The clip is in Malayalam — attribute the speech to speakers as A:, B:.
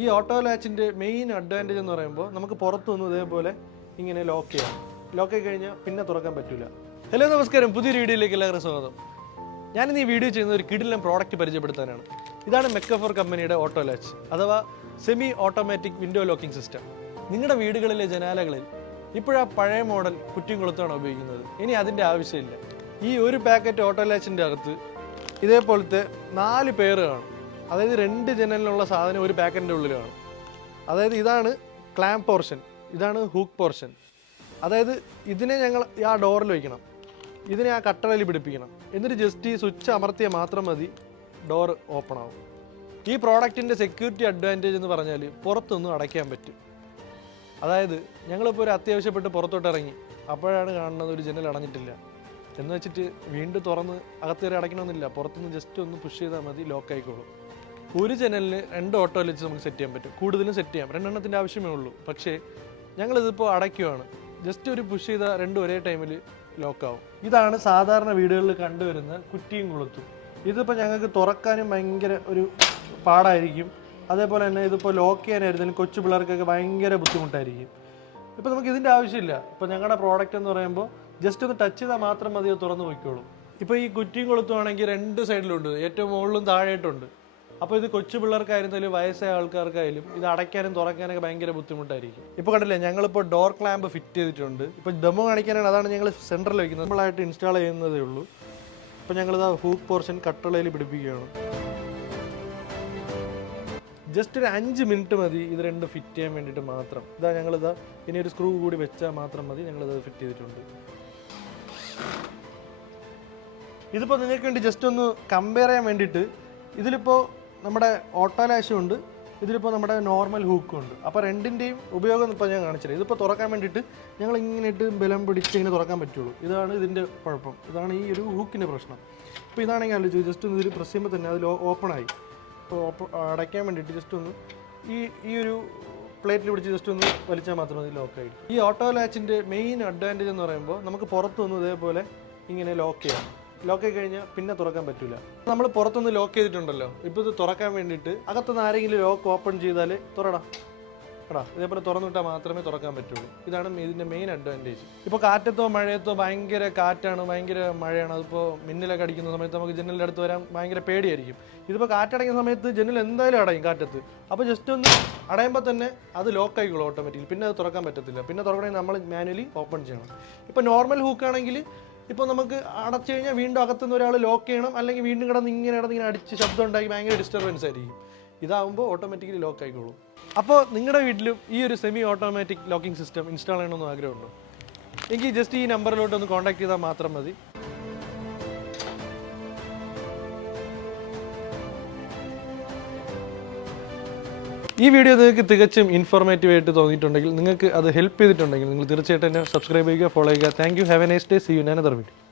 A: ഈ ഓട്ടോ ലാച്ചിന്റെ മെയിൻ അഡ്വാന്റേജ് എന്ന് പറയുമ്പോൾ നമുക്ക് പുറത്തുനിന്ന് ഇതേപോലെ ഇങ്ങനെ ലോക്ക് ചെയ്യാം. ലോക്ക് ആയി കഴിഞ്ഞാൽ പിന്നെ തുറക്കാൻ പറ്റില്ല ഹലോ നമസ്കാരം. പുതിയൊരു വീഡിയോയിലേക്ക് എല്ലാവരും സ്വാഗതം. ഞാനിന്ന് ഈ വീഡിയോ ചെയ്യുന്ന ഒരു കിടിലൻ പ്രോഡക്റ്റ് പരിചയപ്പെടുത്താനാണ്. ഇതാണ് മെക്കഫോർ കമ്പനിയുടെ ഓട്ടോ ലാച്ച് അഥവാ semi automatic window locking system നിങ്ങളുടെ വീടുകളിലെ ജനാലകളിൽ ഇപ്പോഴാ പഴയ മോഡൽ കുറ്റിയും കൊളുത്താണ് ഉപയോഗിക്കുന്നത്. ഇനി അതിന്റെ ആവശ്യമില്ല. ഈ ഒരു പാക്കറ്റ് ഓട്ടോ ലാച്ചിന്റെ അകത്ത് ഇതേപോലത്തെ നാല് പേര് കാണും. അതായത് രണ്ട് ജനലിനുള്ള സാധനം ഒരു പാക്കറ്റിന്റെ ഉള്ളിൽ അതായത് ഇതാണ് ക്ലാം പോർഷൻ ഇതാണ് ഹൂക്ക് പോർഷൻ അതായത് ഇതിനെ ഞങ്ങൾ ആ ഡോറിൽ വയ്ക്കണം ഇതിനെ ആ കട്ടളയിൽ പിടിപ്പിക്കണം. എന്നിട്ട് ജസ്റ്റ് ഈ സ്വിച്ച് അമർത്തിയാൽ മാത്രം മതി ഡോർ ഓപ്പൺ ആവും. ഈ പ്രോഡക്റ്റിന്റെ സെക്യൂരിറ്റി അഡ്വാന്റേജ് എന്ന് പറഞ്ഞാൽ പുറത്തൊന്നും അടയ്ക്കാൻ പറ്റും. അതായത് ഞങ്ങളിപ്പോൾ ഒരു അത്യാവശ്യപ്പെട്ട് പുറത്തോട്ട് ഇറങ്ങി അപ്പോഴാണ് കാണുന്നത് ഒരു ജനൽ അടഞ്ഞിട്ടില്ല. എന്ന് വെച്ചിട്ട് വീണ്ടും തുറന്ന് അകത്ത് കയറി അടയ്ക്കണമെന്നില്ല. പുറത്തുനിന്ന് ജസ്റ്റ് ഒന്ന് പുഷ് ചെയ്താൽ മതി ലോക്ക് ആയിക്കോളും. ഒരു ജനലിന് രണ്ട് ഓട്ടോ വെച്ച് നമുക്ക് സെറ്റ് ചെയ്യാൻ പറ്റും. കൂടുതലും സെറ്റ് ചെയ്യാം. രണ്ടെണ്ണത്തിന്റെ ആവശ്യമേ ഉള്ളൂ. പക്ഷേ ഞങ്ങളിതിപ്പോൾ അടയ്ക്കുവാണ്. ജസ്റ്റ് ഒരു പുഷ് ചെയ്താൽ രണ്ടും ഒരേ ടൈമിൽ ലോക്കാവും ഇതാണ് സാധാരണ വീടുകളിൽ കണ്ടുവരുന്ന കുറ്റിയും കുളത്തും. ഇതിപ്പോൾ ഞങ്ങൾക്ക് തുറക്കാനും ഭയങ്കര ഒരു പാടായിരിക്കും. അതേപോലെ തന്നെ ഇതിപ്പോൾ ലോക്ക് ചെയ്യാനായിരുന്നാലും കൊച്ചു പിള്ളേർക്കൊക്കെ ഭയങ്കര ബുദ്ധിമുട്ടായിരിക്കും. ഇപ്പോൾ നമുക്ക് ഇതിന്റെ ആവശ്യമില്ല. ഇപ്പോൾ ഞങ്ങളുടെ പ്രോഡക്റ്റ് എന്ന് പറയുമ്പോൾ ജസ്റ്റ് ഒന്ന് ടച്ച് ചെയ്താൽ മാത്രം മതി തുറന്നു പോയിക്കോളും. ഇപ്പോൾ ഈ കുറ്റിയും കൊളുത്തുവാണെങ്കിൽ രണ്ട് സൈഡിലുണ്ട് ഏറ്റവും മുകളിലും താഴെയായിട്ടുണ്ട്. അപ്പോൾ ഇത് കൊച്ചു പിള്ളേർക്കായിരുന്നാലും വയസ്സായ ആൾക്കാർക്കായാലും ഇത് അടയ്ക്കാനും തുറക്കാനൊക്കെ ഭയങ്കര ബുദ്ധിമുട്ടായിരിക്കും. ഇപ്പോൾ കണ്ടില്ലേ ഞങ്ങളിപ്പോൾ ഡോർ ക്ലാമ്പ് ഫിറ്റ് ചെയ്തിട്ടുണ്ട്. ഇപ്പോൾ ഡെമോ കാണിക്കാനാണ് അതാണ് ഞങ്ങൾ സെന്ററിൽ വയ്ക്കുന്നത് നമ്മളായിട്ട് ഇൻസ്റ്റാൾ ചെയ്യുന്നതേ ഉള്ളൂ. ഞങ്ങൾ ഞങ്ങളിത് ഹൂക്ക് പോർഷൻ കട്ടളയിൽ പിടിപ്പിക്കുകയാണ്. ജസ്റ്റ് ഒരു അഞ്ച് മിനിറ്റ് മതി ഇത് രണ്ട് ഫിറ്റ് ചെയ്യാൻ വേണ്ടിയിട്ട് മാത്രം. ഇതാ ഞങ്ങളിത് ഇനി ഒരു സ്ക്രൂ കൂടി വെച്ചാൽ മാത്രം മതി ഞങ്ങളിത് ഫിറ്റ് ചെയ്തിട്ടുണ്ട്. ഇതിപ്പോൾ നിങ്ങൾക്ക് വേണ്ടി ജസ്റ്റ് ഒന്ന് കമ്പയർ ചെയ്യാൻ വേണ്ടിയിട്ട് ഇതിലിപ്പോൾ നമ്മുടെ ഓട്ടോ ഉണ്ട് ഇതിലിപ്പോൾ നമ്മുടെ നോർമൽ ഹൂക്കും ഉണ്ട്. അപ്പോൾ രണ്ടിന്റെയും ഉപയോഗം ഇപ്പോൾ ഞാൻ കാണിച്ചില്ല ഇതിപ്പോൾ തുറക്കാൻ വേണ്ടിയിട്ട് ഞങ്ങൾ ഇങ്ങനെ ഇട്ട് ബലം പിടിച്ച് ഇങ്ങനെ തുറക്കാൻ പറ്റുള്ളൂ. ഇതാണ് ഇതിന്റെ കുഴപ്പം. ഇതാണ് ഈ ഒരു ഹൂക്കിന്റെ പ്രശ്നം. ഇപ്പോൾ ഇതാണെങ്കിൽ ആലോചിച്ചു ജസ്റ്റ് ഒന്ന് ഇതിൽ പ്രസ് ചെയ്യുമ്പോൾ തന്നെ അതിൽ ആയി. അപ്പോൾ ഓപ്പൺ അടയ്ക്കാൻ വേണ്ടിയിട്ട് ജസ്റ്റ് ഒന്ന് ഈ ഈ ഒരു പ്ലേറ്റിൽ പിടിച്ച് ജസ്റ്റ് ഒന്ന് വലിച്ചാൽ മാത്രം അത് ലോക്ക് ആയിട്ട്. ഈ ഓട്ടോ ലാച്ചിന്റെ മെയിൻ അഡ്വാന്റേജ് എന്ന് പറയുമ്പോൾ നമുക്ക് പുറത്തുനിന്ന് ഇതേപോലെ ഇങ്ങനെ ലോക്ക് ചെയ്യാം. ലോക്ക് ആയി കഴിഞ്ഞാൽ പിന്നെ തുറക്കാൻ പറ്റില്ല നമ്മൾ പുറത്തുനിന്ന് ലോക്ക് ചെയ്തിട്ടുണ്ടല്ലോ. ഇപ്പോൾ ഇത് തുറക്കാൻ വേണ്ടിയിട്ട് അകത്തുനിന്ന് ആരെങ്കിലും ലോക്ക് ഓപ്പൺ ചെയ്താൽ തുറടാ. എടാ ഇതേപോലെ തുറന്നിട്ടാൽ മാത്രമേ തുറക്കാൻ പറ്റുള്ളൂ. ഇതാണ് ഇതിന്റെ മെയിൻ അഡ്വാന്റേജ് ഇപ്പോൾ കാറ്റത്തോ മഴയത്തോ ഭയങ്കര കാറ്റാണ് ഭയങ്കര മഴയാണ്. അതിപ്പോൾ മിന്നലൊക്കെ അടിക്കുന്ന സമയത്ത് നമുക്ക് ജനലിന്റെ അടുത്ത് വരാൻ ഭയങ്കര പേടിയായിരിക്കും. ഇതിപ്പോൾ കാറ്റടങ്ങിയ സമയത്ത് ജനൽ എന്തായാലും അടയും കാറ്റത്ത്. അപ്പോൾ ജസ്റ്റ് ഒന്ന് അടയുമ്പോൾ തന്നെ അത് ലോക്ക് ആയിക്കോളും ഓട്ടോമാറ്റിക്കലി പിന്നെ അത് തുറക്കാൻ പറ്റത്തില്ല. പിന്നെ തുറക്കണമെങ്കിൽ നമ്മൾ മാനുവലി ഓപ്പൺ ചെയ്യണം. ഇപ്പോൾ നോർമൽ ഹൂക്കാണെങ്കിൽ ഇപ്പോൾ നമുക്ക് അടച്ചു കഴിഞ്ഞാൽ വീണ്ടും അകത്തുനിന്ന് ഒരാൾ ലോക്ക് ചെയ്യണം. അല്ലെങ്കിൽ വീണ്ടും കിടന്ന് ഇങ്ങനെ കിടന്ന് ഇങ്ങനെ അടിച്ച് ശബ്ദം ഉണ്ടാക്കി ഭയങ്കര ഡിസ്റ്റർബൻസ് ആയിരിക്കും. ഇതാകുമ്പോൾ ഓട്ടോമാറ്റിക്കലി ലോക്ക് ആയിക്കോളും. അപ്പോൾ നിങ്ങളുടെ വീട്ടിലും ഈ ഒരു semi automatic locking system install ചെയ്യണമെന്ന് ആഗ്രഹമുണ്ടോ? എങ്കിൽ ജസ്റ്റ് ഈ നമ്പറിലോട്ട് ഒന്ന് കോൺടാക്ട് ചെയ്താൽ മാത്രം മതി. ഈ വീഡിയോ നിങ്ങൾക്ക് തികച്ചും ഇൻഫോർമേറ്റീവ് ആയിട്ട് തോന്നിയിട്ടുണ്ടെങ്കിൽ നിങ്ങൾക്ക് അത് ഹെൽപ്പ് ചെയ്തിട്ടുണ്ടെങ്കിൽ നിങ്ങൾ തീർച്ചയായിട്ടും എന്നെ സബ്സ്ക്രൈബ് ചെയ്യുക ഫോളോ ചെയ്യുക. Thank you have a nice day see you ഞാൻ വീഡിയോ